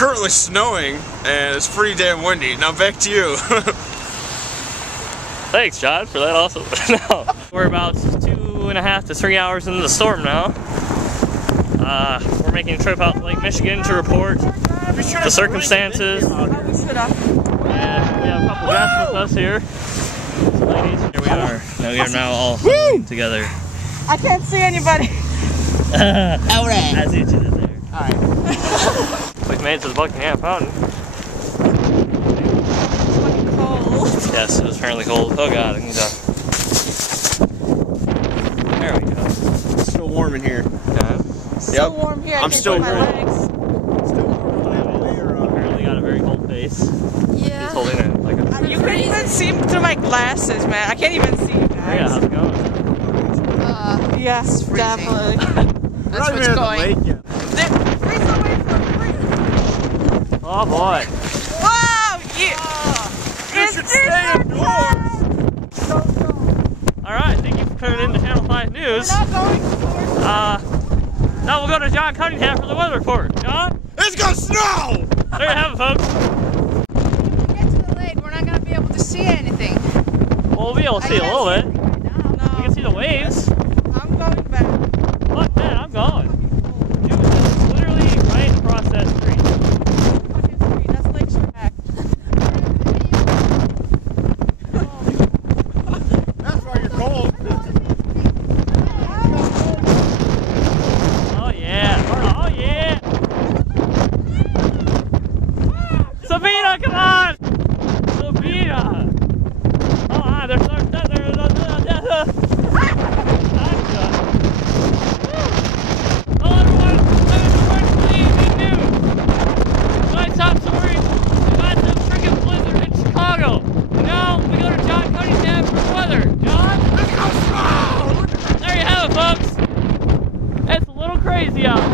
currently snowing, and it's pretty damn windy. Now back to you. Thanks, John, for that also. No. We're about 2.5 to 3 hours into the storm now. We're making a trip out to Lake Michigan to report the circumstances. And we have a couple guests with us here. So ladies, here we are. Now we are now all together. I can't see anybody. Alright. I see what you did there. Alright. We've made it to the Buckingham Fountain. Yes, it was apparently cold. Oh god, I need to... There we go. It's still warm in here. Yeah. Still warm here. I'm still my warm. legs. Apparently got a very cold face. Yeah. He's holding it like a... You can't even see through my glasses, man. I can't even see you Yeah, guys. how's it going? Yes, definitely. That's what's going. Freeze away from me. Oh boy. Wow! You should stay indoors. Alright, thank you for tuning in to Channel 5 News. We're not going towards Now we'll go to John Cunningham for the weather report. John? It's gonna snow! There you have it, folks. When we get to the lake, we're not going to be able to see anything. Well, we'll be able to see a little bit. Right now. No, We can see the waves. I'm going back. Fuck man, I'm going. Dude, this is literally right across that street. Fucking street, that's Lake Shack. That's why you're cold. Oh yeah. Oh yeah. Sabina, come on! Sabina! Oh, there's crazy out here.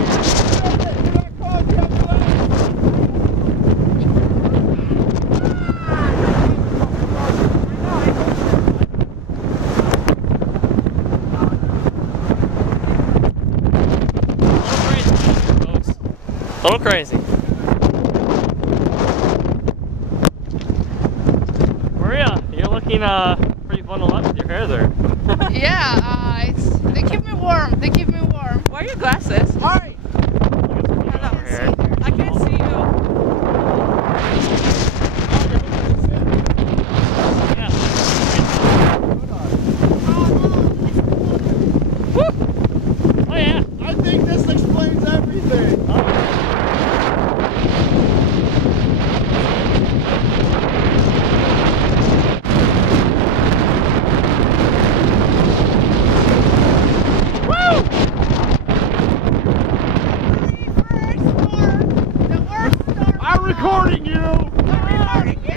A little crazy. Maria, you're looking pretty bundled up with your hair there. Yeah, they keep me warm. They keep me warm. Where are your glasses? Alright. I can't see you. Yeah. Woo! Oh yeah. I think this explains everything. The worst storm. I'm recording you! I'm recording you.